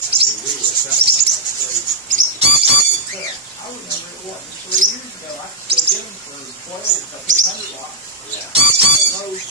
we were selling them like crazy. I remember it wasn't 3 years ago. I could still get them for 12, 100 watts. Yeah. Those